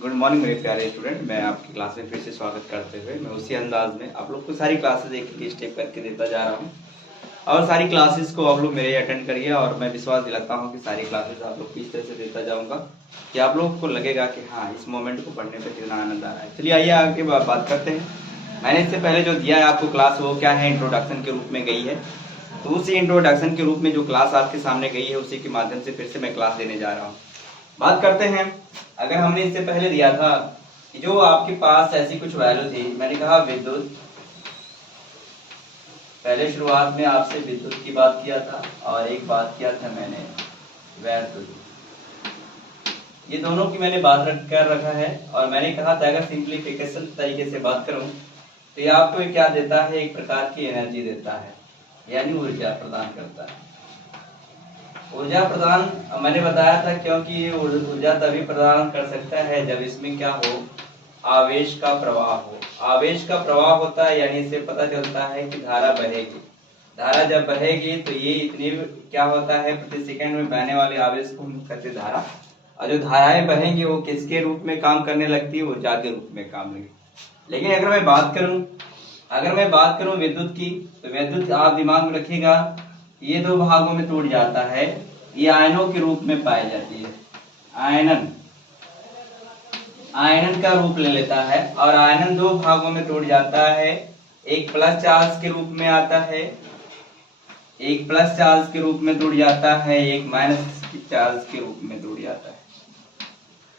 Good morning मेरे प्यारे student. मैं आपकी क्लास में फिर से स्वागत करते हुए मैं उसी अंदाज में आप लोग को सारी क्लासेस एक एक स्टेप करके देता जा रहा हूँ और सारी क्लासेस को आप लोग मेरे अटेंड करिए और मैं विश्वास दिलाता हूँ कि सारी क्लासेस आप लोग को इस तरह से देता जाऊँगा कि आप लोगों को लगेगा कि हाँ, इस मोमेंट को पढ़ने पर कितना आनंद आ रहा है। चलिए आइए आगे बात करते हैं। मैंने इससे पहले जो दिया है आपको क्लास, वो क्या है, इंट्रोडक्शन के रूप में गई है। तो उसी इंट्रोडक्शन के रूप में जो क्लास आपके सामने गई है उसी के माध्यम से फिर से मैं क्लास देने जा रहा हूँ। बात करते हैं, अगर हमने इससे पहले दिया था कि जो आपके पास ऐसी कुछ वैल्यू थी, मैंने कहा विद्युत, पहले शुरुआत में आपसे विद्युत की बात किया था और एक बात किया था मैंने वैद्युत, ये दोनों की मैंने बात कर रखा है। और मैंने कहा था अगर सिंप्लीफिकेशन तरीके से बात करूं तो ये आपको क्या देता है, एक प्रकार की एनर्जी देता है, यानी ऊर्जा प्रदान करता है। ऊर्जा प्रदान मैंने बताया था क्योंकि ये ऊर्जा तभी प्रदान कर सकता है जब इसमें क्या हो, आवेश का प्रवाह हो। आवेश का प्रवाह होता है यानी इससे पता चलता है कि धारा बहेगी। धारा जब बहेगी तो ये इतनी क्या होता है, प्रति सेकंड में बहने वाले आवेश को हम कहते हैं धारा। और जो धाराएं बहेंगी वो किसके रूप में काम करने लगती है, ऊर्जा के रूप में काम लगेगी। लेकिन अगर मैं बात करूं विद्युत की, तो विद्युत आप दिमाग में रखिएगा, ये दो भागों में टूट जाता है, ये आयनों के रूप में पाई जाती है। आयनन का रूप ले लेता है और आयनन दो भागों में टूट जाता है, एक प्लस चार्ज के रूप में आता है, एक प्लस चार्ज के रूप में टूट जाता है, एक माइनस चार्ज के रूप में टूट जाता है।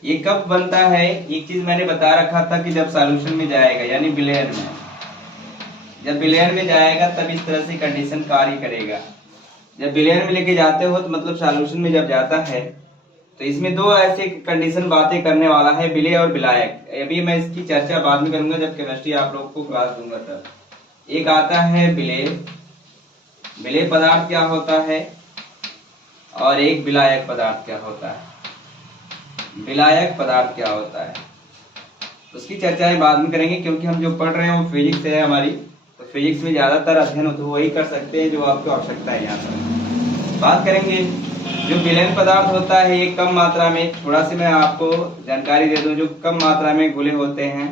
ये कब बनता है, एक चीज मैंने बता रखा था कि जब सॉल्यूशन में जाएगा, यानी विलयन में, जब विलयन में जाएगा तब इस तरह से कंडीशन कार्य करेगा। जब विलयन में लेके जाते हो तो मतलब सॉल्यूशन में जब जाता है तो इसमें दो ऐसे कंडीशन बातें करने वाला है, विलेय और विलायक। अभी मैं इसकी चर्चा बाद में करूंगा जब केमिस्ट्री आप लोग को क्लास दूंगा तब। एक आता है विलेय, विलेय पदार्थ क्या होता है, और एक विलायक पदार्थ क्या होता है। विलायक पदार्थ क्या होता है उसकी चर्चाएं बाद में करेंगे, क्योंकि हम जो पढ़ रहे हैं वो फिजिक्स है हमारी, तो फिजिक्स में ज्यादातर अध्ययन तो वही कर सकते हैं जो आपको आवश्यकता है। यहाँ पर बात करेंगे जो विलयन पदार्थ होता है, ये कम मात्रा में, थोड़ा सी मैं आपको जानकारी दे दूं, जो कम मात्रा में घुले होते हैं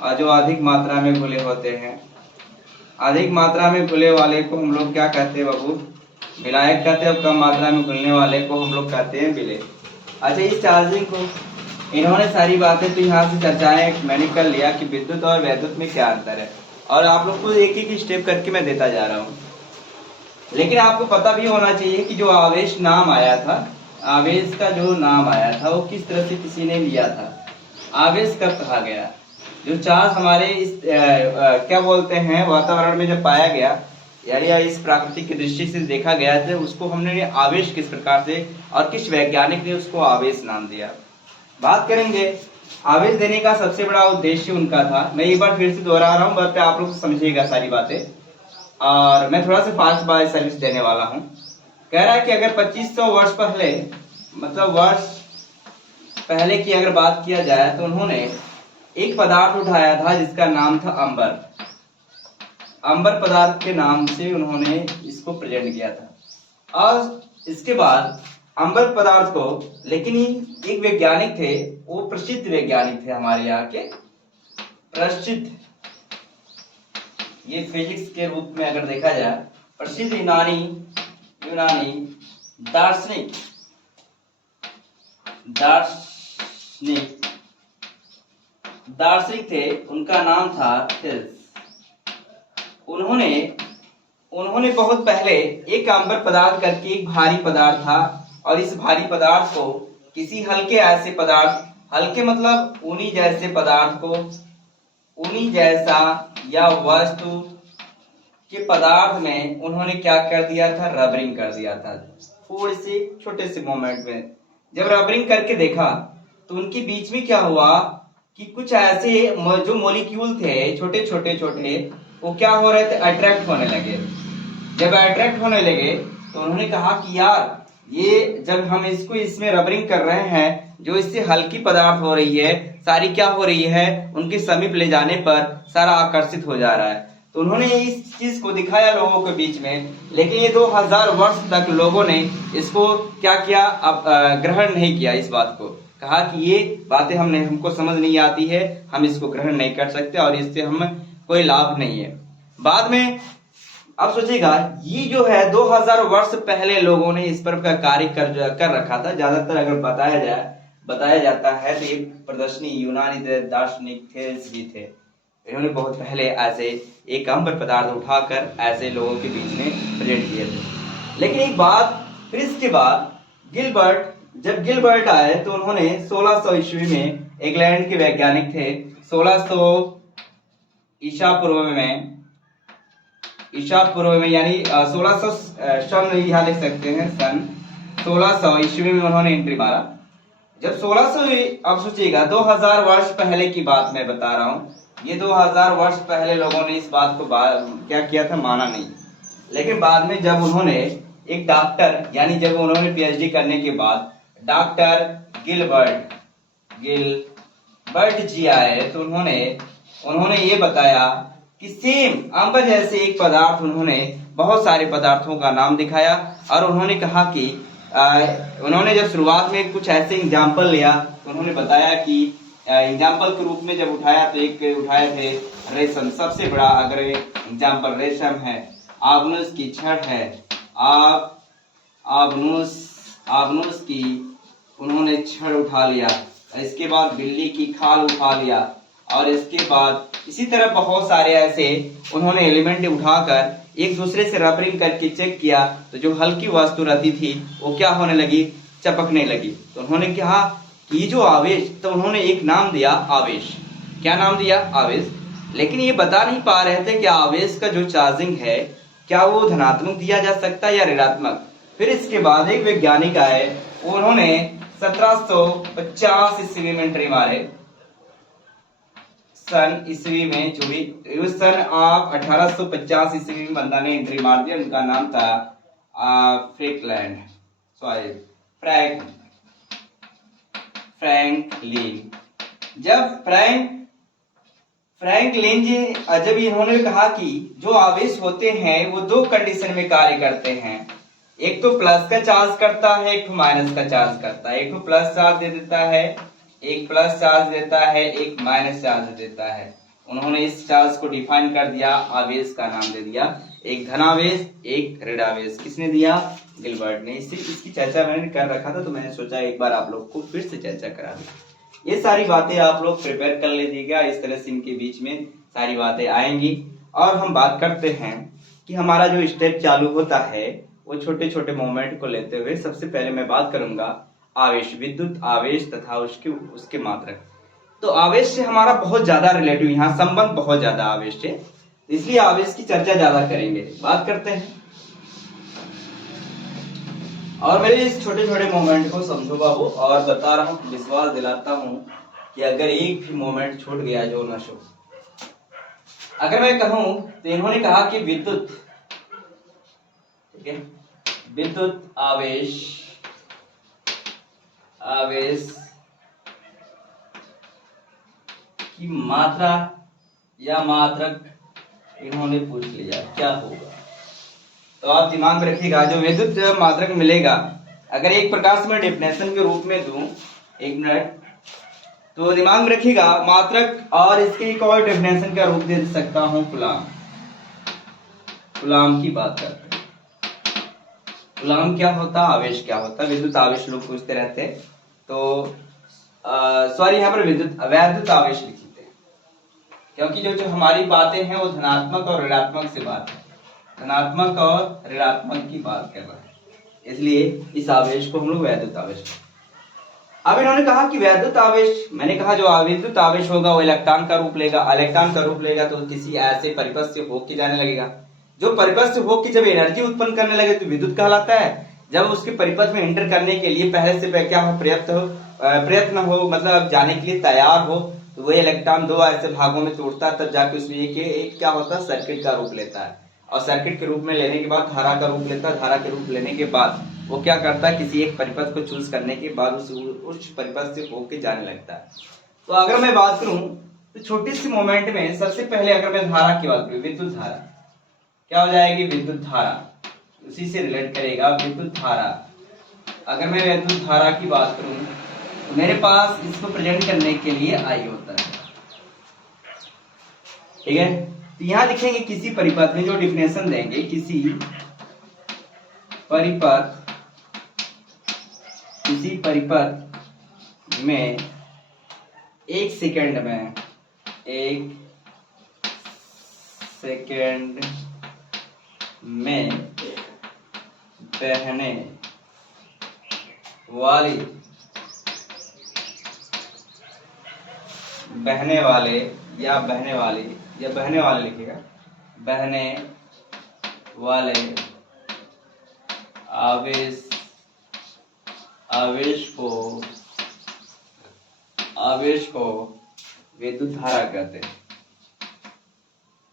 और जो अधिक मात्रा में घुले होते हैं। अधिक मात्रा में घुले वाले को हम लोग क्या कहते हैं बाबू, विलायक कहते हैं, और कम मात्रा में घुलने वाले को हम लोग कहते हैं विलेय। अच्छा, इस चार्जिंग को इन्होंने सारी बातें तो यहाँ से चर्चाएं मैंने कर लिया कि विद्युत और वैद्युत में क्या अंतर है, और आप लोग को एक एक स्टेप करके मैं देता जा रहा हूँ। लेकिन आपको पता भी होना चाहिए कि जो आवेश नाम आया था, आवेश का जो नाम आया था वो किस तरह से किसी ने लिया था, आवेश कब कहा गया। जो चार्ज हमारे इस क्या बोलते हैं वातावरण में जब पाया गया, यानी इस प्राकृतिक की दृष्टि से देखा गया था, उसको हमने आवेश किस प्रकार से और किस वैज्ञानिक ने उसको आवेश नाम दिया। बात करेंगे, आवेश देने का सबसे बड़ा उद्देश्य उनका था, मैं एक बार फिर से दोहरा रहा हूँ, बट आप लोग समझिएगा सारी बातें, और मैं थोड़ा सा फास्ट बाय सर्विस देने वाला हूँ। कह रहा है कि अगर 2500 वर्ष पहले, मतलब वर्ष पहले की अगर बात किया जाए, तो उन्होंने एक पदार्थ उठाया था जिसका नाम था अंबर। अंबर पदार्थ के नाम से उन्होंने इसको प्रेजेंट किया था। और इसके बाद अंबर पदार्थ को, लेकिन एक वैज्ञानिक थे, वो प्रसिद्ध वैज्ञानिक थे हमारे यहाँ के, प्रसिद्ध, ये फिजिक्स के रूप में अगर देखा जाए, प्रसिद्ध यूनानी दार्शनिक थे, उनका नाम था थेल्स। उन्होंने बहुत पहले एक अंबर पदार्थ करके एक भारी पदार्थ था, और इस भारी पदार्थ को किसी हल्के ऐसे पदार्थ, हल्के मतलब ऊनी जैसे पदार्थ को, ऊनी जैसा या वस्तु के पदार्थ में उन्होंने क्या कर दिया था, रबरिंग कर दिया था। थोड़े से छोटे से मोमेंट में जब रबरिंग करके देखा तो उनके बीच में क्या हुआ कि कुछ ऐसे जो मॉलिक्यूल थे छोटे छोटे, वो क्या हो रहे थे, अट्रैक्ट होने लगे। जब अट्रैक्ट होने लगे तो उन्होंने कहा कि यार, ये जब हम इसमें रबरिंग कर रहे हैं, जो इससे हल्की पदार्थ हो रही है, सारी क्या हो रही है, उनके समीप ले जाने पर सारा आकर्षित हो जा रहा है। तो उन्होंने इस चीज को दिखाया लोगों के बीच में, लेकिन ये 2000 वर्ष तक लोगों ने इसको क्या किया, अब ग्रहण नहीं किया इस बात को। कहा कि ये बातें हमको समझ नहीं आती है, हम इसको ग्रहण नहीं कर सकते और इससे हम कोई लाभ नहीं है। बाद में अब सोचिएगा, ये जो है 2000 वर्ष पहले लोगों ने इस पर का कार्य कर रखा था। ज्यादातर अगर बताया जाता है तो ये प्रदर्शनी यूनानी दार्शनिक थे। इन्होंने बहुत पहले ऐसे एक अम्बर पदार्थ उठाकर ऐसे लोगों के बीच में प्रेजेंट किए थे। लेकिन एक बात, फिर इसके बाद जब गिलबर्ट आए तो उन्होंने 1600 ईस्वी में, इंग्लैंड के वैज्ञानिक थे, 1600 ईसा पूर्व में यानी 1600 सन यहाँ लिख सकते हैं, सन 1600 ईस्वी में उन्होंने एंट्री मारा। जब 1600, अब सोचिएगा 2000 वर्ष पहले की बात मैं बता रहा हूँ, ये 2000 वर्ष पहले लोगों ने इस बात को क्या किया था, माना नहीं। लेकिन बाद में जब उन्होंने एक डॉक्टर, यानी जब उन्होंने पीएचडी करने के बाद डॉक्टर गिलबर्ट जी आए तो उन्होंने ये बताया कि सेम अंबर जैसे एक पदार्थ, उन्होंने बहुत सारे पदार्थों का नाम दिखाया और उन्होंने कहा कि उन्होंने जब शुरुआत में कुछ ऐसे एग्जाम्पल लिया तो उन्होंने बताया कि एग्जाम्पल के रूप में जब उठाया तो एक उठाए थे रेशम, सबसे बड़ा अगर एग्जाम्पल रेशम है, आबनूस की छड़ है, आबनूस की उन्होंने छड़ उठा लिया, इसके बाद बिल्ली की खाल उठा लिया और इसके बाद इसी तरह बहुत सारे ऐसे उन्होंने एलिमेंट उठाकर एक दूसरे से रबरिंग करके चेक किया तो जो हल्की वस्तु रहती थी वो क्या होने लगी, चपकने लगी। तो उन्होंने कहा कि जो आवेश, तो उन्होंने एक नाम दिया आवेश। क्या नाम दिया, आवेश। लेकिन ये बता नहीं पा रहे थे कि आवेश का जो चार्जिंग है क्या वो धनात्मक दिया जा सकता है या ऋणात्मक। फिर इसके बाद एक वैज्ञानिक आए, उन्होंने 1750 ईस्वी में एंट्री मारे, सन ईस्वी में जो भी सन आप 1850 ईस्वी में बंदा ने एंट्री मार दिया। उनका नाम था फ्रैंकलिन। जब फ्रैंकलिन जी जब इन्होंने कहा कि जो आवेश होते हैं वो दो कंडीशन में कार्य करते हैं, एक तो प्लस का चार्ज करता है, एक तो माइनस का चार्ज करता है। एक तो प्लस चार्ज दे देता है, एक प्लस चार्ज देता है, एक माइनस चार्ज देता है। उन्होंने इस चार्ज को डिफाइन कर दिया, आवेश का नाम दे दिया, एक धनावेश एक ऋणावेश। किसने दिया, गिलबर्ट ने। इसकी चर्चा मैंने कर रखा था तो मैंने सोचा एक बार आप लोग को फिर से चर्चा करा दूं। ये सारी बातें आप लोग प्रिपेयर कर लीजिएगा, इस तरह से इनके बीच में सारी बातें आएंगी। और हम बात करते हैं कि हमारा जो स्टेप चालू होता है वो छोटे छोटे मोमेंट को लेते हुए सबसे पहले मैं बात करूंगा आवेश, विद्युत आवेश तथा उसके मात्रक। तो आवेश से हमारा बहुत ज्यादा रिलेटिव यहाँ संबंध बहुत ज्यादा आवेश से, इसलिए आवेश की चर्चा ज्यादा करेंगे। बात करते हैं और मेरे इस छोटे छोटे मोमेंट को समझो बाबू, और बता रहा हूँ, विश्वास दिलाता हूँ कि अगर एक भी मोमेंट छूट गया जो न छो। अगर मैं कहूं तो इन्होंने कहा कि विद्युत, ठीक है, विद्युत आवेश की मात्रा या मात्रक इन्होंने पूछ लिया, क्या होगा। तो आप दिमाग में रखिएगा, जो विद्युत मात्रक मिलेगा अगर एक प्रकार से मैं डेफिनेशन के रूप में दूं, एक मिनट, तो दिमाग में रखिएगा मात्रक, और इसके एक और डेफिनेशन का रूप दे सकता हूं कूलाम की बात करते हैं। कूलाम क्या होता, आवेश क्या होता, विद्युत आवेश लोग पूछते रहते हैं। तो सॉरी, यहाँ पर वैद्युत आवेश लिखते हैं, क्योंकि जो हमारी बातें हैं वो धनात्मक और ऋणात्मक से बात है, धनात्मक और ऋणात्मक की बात कर रहा है, इसलिए इस आवेश को हम लोग वैद्युत आवेश। अब इन्होंने कहा कि वैद्युत आवेश, मैंने कहा जो विद्युत आवेश होगा वो इलेक्ट्रॉन का रूप लेगा, इलेक्ट्रॉन का रूप लेगा तो किसी ऐसे परिपथ से होके जाने लगेगा, जो परिपथ से होके जब एनर्जी उत्पन्न करने लगे तो विद्युत कहलाता है। जब उसके परिपथ में एंटर करने के लिए पहले से क्या हो, प्रयत्न हो, मतलब जाने के लिए तैयार हो, तो वो इलेक्ट्रॉन दो ऐसे भागों में तोड़ता है, तब जाके उसमें एक क्या होता है, सर्किट का रूप लेता है, और सर्किट के रूप में लेने के बाद धारा का रूप लेता है, धारा के रूप लेने के बाद वो क्या करता है, किसी एक परिपथ को चूज करने के बाद उस परिपथ से होके जाने लगता है। तो अगर मैं बात करूं तो छोटी सी मोमेंट में सबसे पहले अगर मैं धारा की बात करूं, विद्युत धारा क्या हो जाएगी, विद्युत धारा, उसी से रिलेट करेगा विद्युत धारा। अगर मैं विद्युत धारा की बात करूं तो मेरे पास इसको प्रेजेंट करने के लिए आई होता है। ठीक है, तो यहां लिखेंगे किसी परिपथ में, जो डिफिनेशन देंगे, किसी परिपथ में एक सेकंड में बहने वाले लिखेगा, बहने वाले आवेश को विद्युत धारा कहते हैं।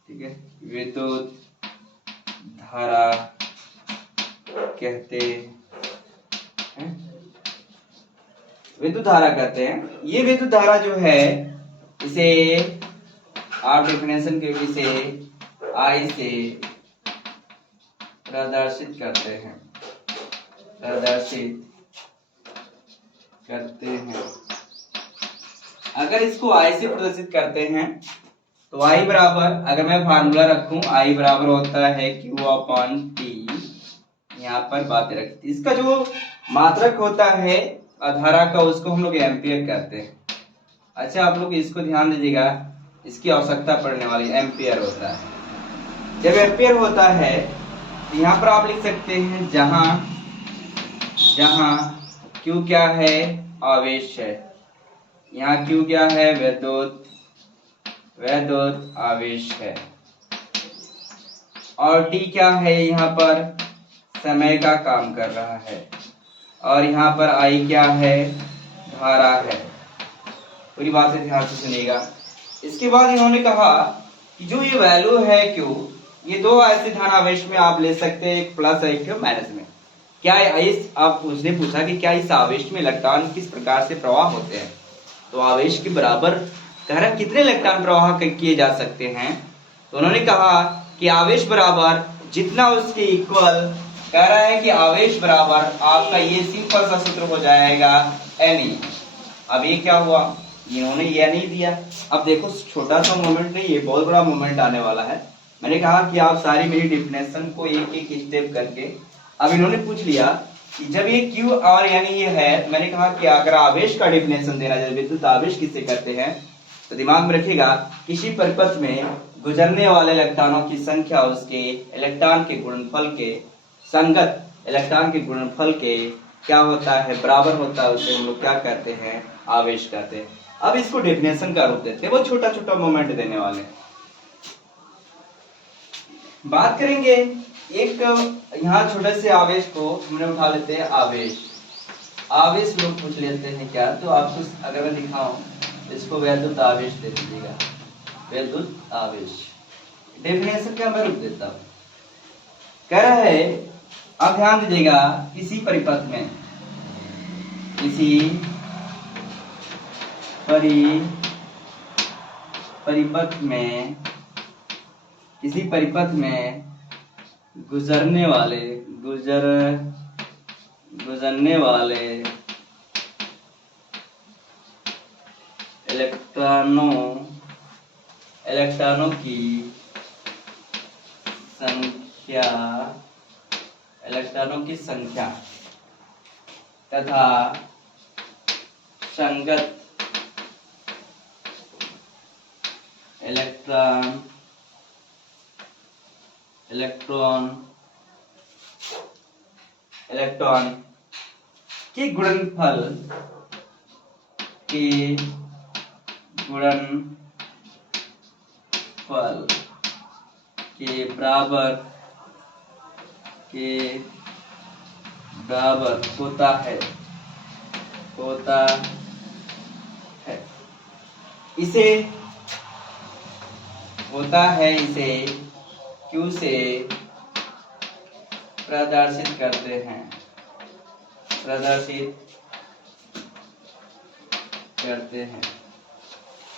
ठीक है, विद्युत धारा कहते हैं। विद्युत धारा कहते हैं। ये विद्युत धारा जो है, इसे आप डेफिनेशन के इसे आई से प्रदर्शित करते हैं। अगर इसको आई से प्रदर्शित करते हैं तो आई बराबर, अगर मैं फार्मूला रखूं, आई बराबर होता है Q/T। यहाँ पर बातें रखती, इसका जो मात्रक होता है धारा का, उसको हम लोग एम्पियर कहते हैं। अच्छा, आप लोग इसको ध्यान दीजिएगा, इसकी आवश्यकता पड़ने वाली एम्पियर होता है। जब एम्पियर होता है तो यहाँ पर आप लिख सकते हैं जहां Q क्या है, आवेश है। यहाँ Q क्या है, वैद्युत आवेश है। और T क्या है, यहाँ पर समय का काम कर रहा है। और यहाँ पर I क्या है, धारा है। पूरी बात से ध्यान से सुनिएगा। इसके बाद इन्होंने कहा कि जो ये वैल्यू है Q, ये दो ऐसे धनावेश में आप ले सकते हैं, एक प्लस एक माइनस में। क्या इस आप उसने पूछा कि क्या इस आवेश में इलेक्ट्रॉन किस प्रकार से प्रवाह होते हैं, तो आवेश के बराबर कह रहा कितने इलेक्ट्रॉन प्रवाह किए जा सकते हैं। तो उन्होंने कहा कि आवेश बराबर जितना उसके इक्वल, कह रहा है कि आवेश बराबर आपका ये सिंपल सा सूत्र हो जाएगा Ne। अब ये क्या हुआ, इन्होंने ये नहीं दिया। अब देखो, छोटा सा मोमेंट नहीं, ये बहुत बड़ा मोमेंट आने वाला है। मैंने कहा कि आप सारी मेरी डिफिनेशन को एक एक स्टेप करके, अब इन्होंने पूछ लिया कि जब ये Q और यानी ये है, मैंने कहा कि अगर आवेश का डिफिनेशन देना, जब विद्युत आवेश किसे करते हैं, तो दिमाग में रखिएगा, किसी परिपथ में गुजरने वाले इलेक्ट्रॉनों की संख्या उसके इलेक्ट्रॉन के गुणनफल के, संगत इलेक्ट्रॉन के गुणनफल के क्या होता है, बराबर होता है। उसे हम लोग क्या करते हैं, आवेश कहते हैं। अब इसको डेफिनेशन का रूप देते हैं, वो छोटा छोटा मोमेंट देने वाले। बात करेंगे एक, यहाँ छोटे से आवेश को हमने उठा लेते हैं, आवेश लोग पूछ लेते हैं क्या, तो आपको अगर मैं दिखाऊं, इसको वैद्युत आवेश दे दीजिएगा, वैद्युत आवेश। डेफिनेशन का मैं रूप देता हूं, कह रहा है, अब ध्यान दीजिएगा, किसी परिपथ में गुजरने वाले इलेक्ट्रॉनों की संख्या तथा संगत इलेक्ट्रॉन के गुणनफल के बराबर होता है। इसे Q से प्रदर्शित करते हैं।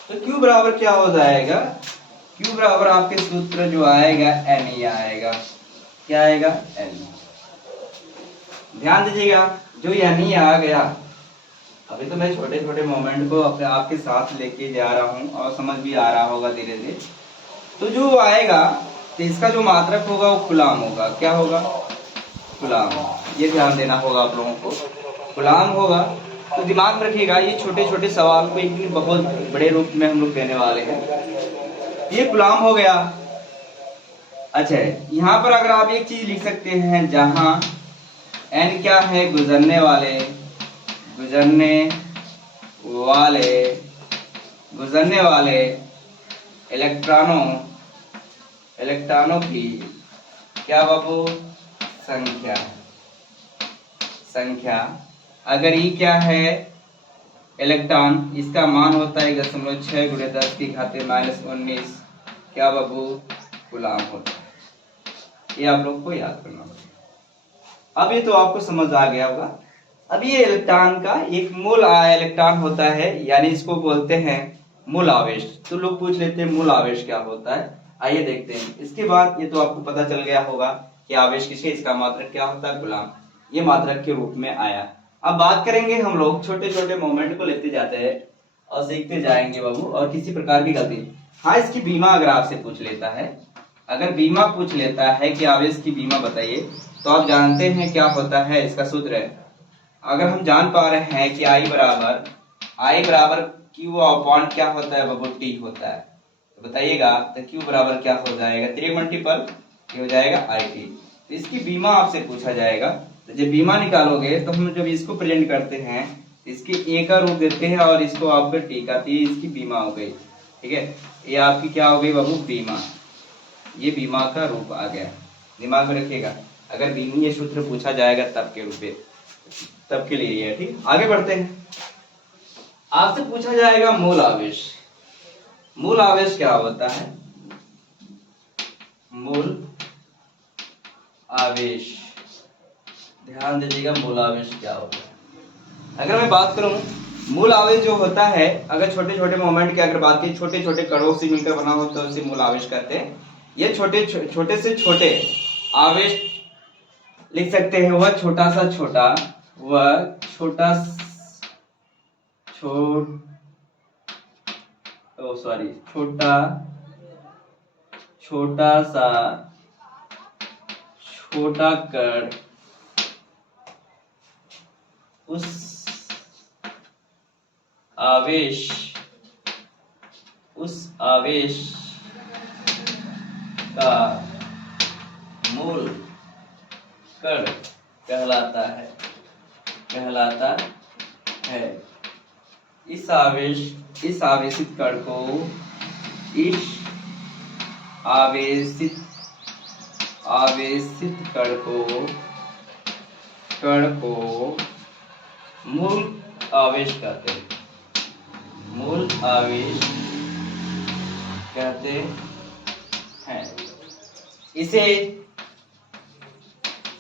तो Q बराबर क्या हो जाएगा, Q बराबर आपके सूत्र जो आएगा Ne आएगा। क्या आएगा, Ne। ध्यान दीजिएगा, जो Ne आ गया, अभी तो मैं छोटे छोटे मोमेंट को अपने आपके साथ लेके जा रहा हूँ और समझ भी आ रहा होगा धीरे धीरे। तो जो आएगा तो इसका जो मात्रक होगा वो गुलाम होगा। क्या होगा? गुलाम। ये ध्यान देना होगा आप लोगों को, गुलाम होगा। तो दिमाग में रखिएगा, ये छोटे छोटे सवाल को एक दिन बहुत बड़े रूप में हम लोग देने वाले हैं। ये गुलाम हो गया। अच्छा, यहाँ पर अगर आप एक चीज लिख सकते हैं, जहां एन क्या है? गुजरने वाले, गुजरने वाले, गुजरने वाले इलेक्ट्रॉनों की क्या बाबू? संख्या। संख्या। अगर ई क्या है? इलेक्ट्रॉन, इसका मान होता है 1.6 × 10⁻⁻19। क्या बाबू? गुलाम होता है। ये आप लोग को याद करना होगा। अब ये तो आपको समझ आ गया होगा। अब ये इलेक्ट्रॉन का एक मूल इलेक्ट्रॉन होता है, यानी इसको बोलते हैं मूल आवेश। तो लोग पूछ लेते हैं मूल आवेश क्या होता है। आइए देखते हैं। इसके बाद ये तो आपको पता चल गया होगा कि आवेश किसके, इसका मात्रक क्या होता है? गुलाम। ये मात्रक के रूप में आया। अब बात करेंगे हम लोग छोटे छोटे मोमेंट को लेते जाते हैं और सीखते जाएंगे बाबू, और किसी प्रकार की गलती। हाँ, इसकी बीमा अगर आपसे पूछ लेता है, अगर बीमा पूछ लेता है कि आवेश की बीमा बताइए, तो आप जानते हैं क्या होता है, इसका सूत्र है। अगर हम जान पा रहे हैं कि I बराबर Q अपॉन क्या होता है बाबू? T होता है। तो बताइएगा तो Q बराबर क्या हो जाएगा? 3 मल्टीपल ये हो जाएगा IT। तो इसकी बीमा आपसे पूछा जाएगा। तो जब बीमा निकालोगे तो हम जब इसको प्रेजेंट करते हैं, इसके A का रूप देते हैं और इसको आपका T का, तो ये इसकी बीमा हो गई। ठीक है, ये आपकी क्या हो गई बाबू? बीमा। ये बीमा का रूप आ गया। दिमाग में रखिएगा, अगर बीमी ये सूत्र पूछा जाएगा तब के रूप में, तब के लिए ये। ठीक, आगे बढ़ते हैं। आपसे पूछा जाएगा मूल आवेश। मूल आवेश क्या होता है? मूल आवेश, ध्यान दीजिएगा, मूल आवेश क्या होता है। अगर मैं बात करूं, मूल आवेश जो होता है, अगर छोटे छोटे मोमेंट की अगर बात की, छोटे छोटे कणों से मिलकर बना होता है, उसे मूल आवेश कहते हैं। ये छोटे छोटे से छोटे आवेश लिख सकते हैं। वह छोटा सा छोटा, वह छोटा छोटा सा छोटा कण उस आवेश का मूल कण कहलाता है। इस आवेशित कण को मूल आवेश कहते हैं। मूल आवेश कहते हैं।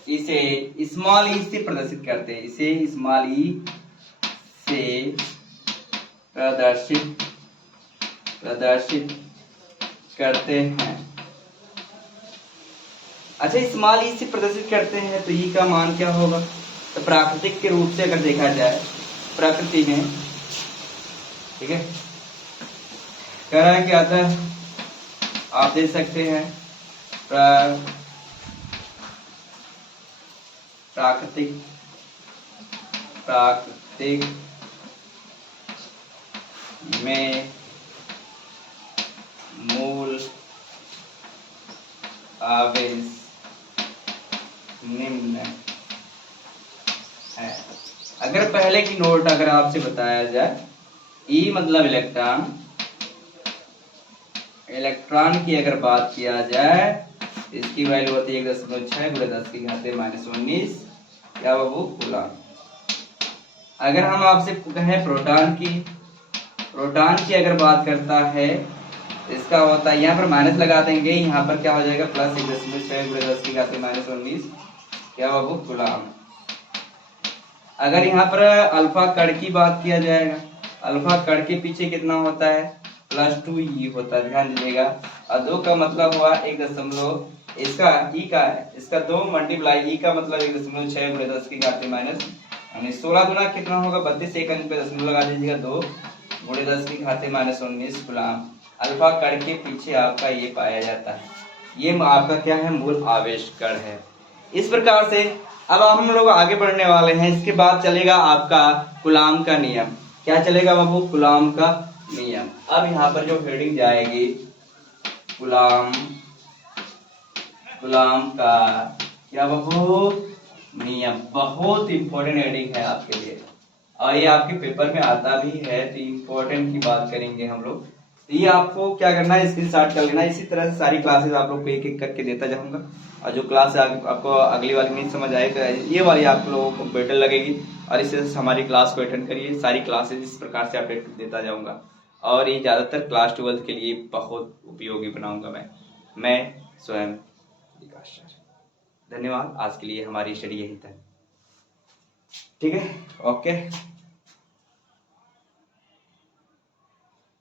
इसे स्मॉल ई से प्रदर्शित करते हैं। इसे स्मॉल ई से प्रदर्शित करते हैं। अच्छा, स्मॉल ई से प्रदर्शित करते हैं तो ई का मान क्या होगा? तो प्राकृतिक के रूप से अगर देखा जाए, प्रकृति में, ठीक है, कह रहा है कि अतः आप देख सकते हैं प्राकृतिक में मूल आवेश निम्न है। अगर पहले की नोट अगर आपसे बताया जाए, ई मतलब इलेक्ट्रॉन की अगर बात किया जाए, इसकी वैल्यू होती है 1.6 × 10⁻⁻19। क्या बाबू? कूलम। अगर हम आपसे कहें प्रोटॉन की अगर बात करता है, इसका होता है, यहाँ पर माइनस लगा देंगे, यहाँ पर क्या हो जाएगा? प्लस 1.6 × 10⁻⁻19। क्या बाबू? कूलम। अगर यहाँ पर अल्फा कण की बात किया जाएगा, अल्फा कण के पीछे कितना होता है? +2 ई होता है। ध्यान दीजिएगा, और 2 का मतलब हुआ 1 इसका ई का है, इसका 2 मल्टीप्लाई ई का मतलब 1.6 × 10⁻⁻19 19। 16 गुना कितना होगा 32। एक अंक पे दशमलव लगा दीजिएगा। 2 गुणे 10 की घाते -19 गुलाम अल्फा कण के पीछे आपका ये पाया जाता है। ये आपका क्या है, मूल आवेश कण है। इस प्रकार से अब हम लोग आगे बढ़ने वाले हैं। इसके बाद चलेगा आपका कूलाम का नियम। क्या चलेगा बाबू, कूलाम का नियम। अब यहाँ पर जो हेडिंग जाएगी कूलाम का क्या बाबू, नियम। बहुत इंपॉर्टेंट हेडिंग है आपके लिए और ये आपके पेपर में आता भी है, तो इंपॉर्टेंट की बात करेंगे हम लोग। ये आपको क्या करना है, स्क्रीनशॉट कर लेना। इसी तरह से सारी क्लासेस आप लोग को एक एक करके देता जाऊंगा और जो क्लास आपको अगली वाली नहीं समझ आए तो ये वाली आप लोगों को बेटर लगेगी और इससे हमारी क्लास को अटेंड करिए। सारी क्लासेस इस प्रकार से अपडेट देता जाऊंगा और ये ज़्यादातर क्लास 12 के लिए बहुत उपयोगी बनाऊंगा मैं स्वयं विकास सर। धन्यवाद। आज के लिए हमारी स्टडी यही तक, ठीक है, ओके।